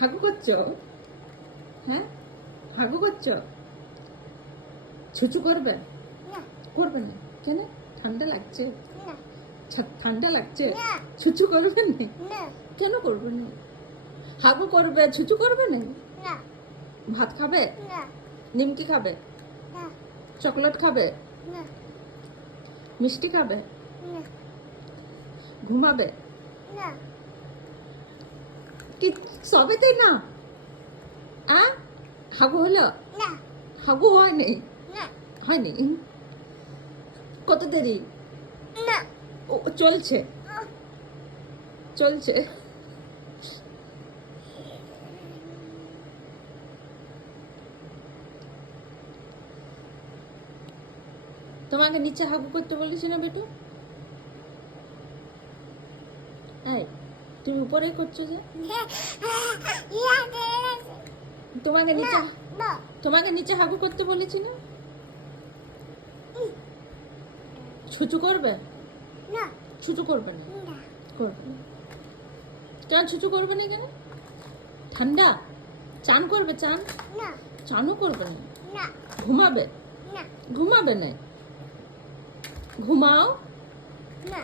হাগু করছো? হ্যাঁ, হাগু করছো? ছুচু করবে? না করবে না কেন? ঠান্ডা লাগছে? না ঠান্ডা লাগছে? না ছুচু করবে না? না কেন করবে না? হাগু করবে, ছুচু করবে না? না ভাত খাবে? না নিমকি খাবে? না চকলেট খাবে? না মিষ্টি খাবে? না ঘুমাবে? না কি সবেতেই না? হাগু হলো? না হাগু হয়নি? না হয়নি? কত দেরি? না ও চলছে চলছে। তোমাকে নিচে হাগু করতে বলেছি না বেটু? এই তুমি উপরেই করছো যে? তোমাকে নিচে না তোমাকে নিচে হাগু করতে বলেছি না? ছুচু করবে? না ছুচু করবে না? না করবে না। কেন ছুচু করবে না কেন? ঠান্ডা? চান করবে? চান? না চানও করবে না? না ঘুমাবে? না ঘুমাবে না? ঘুমাও। না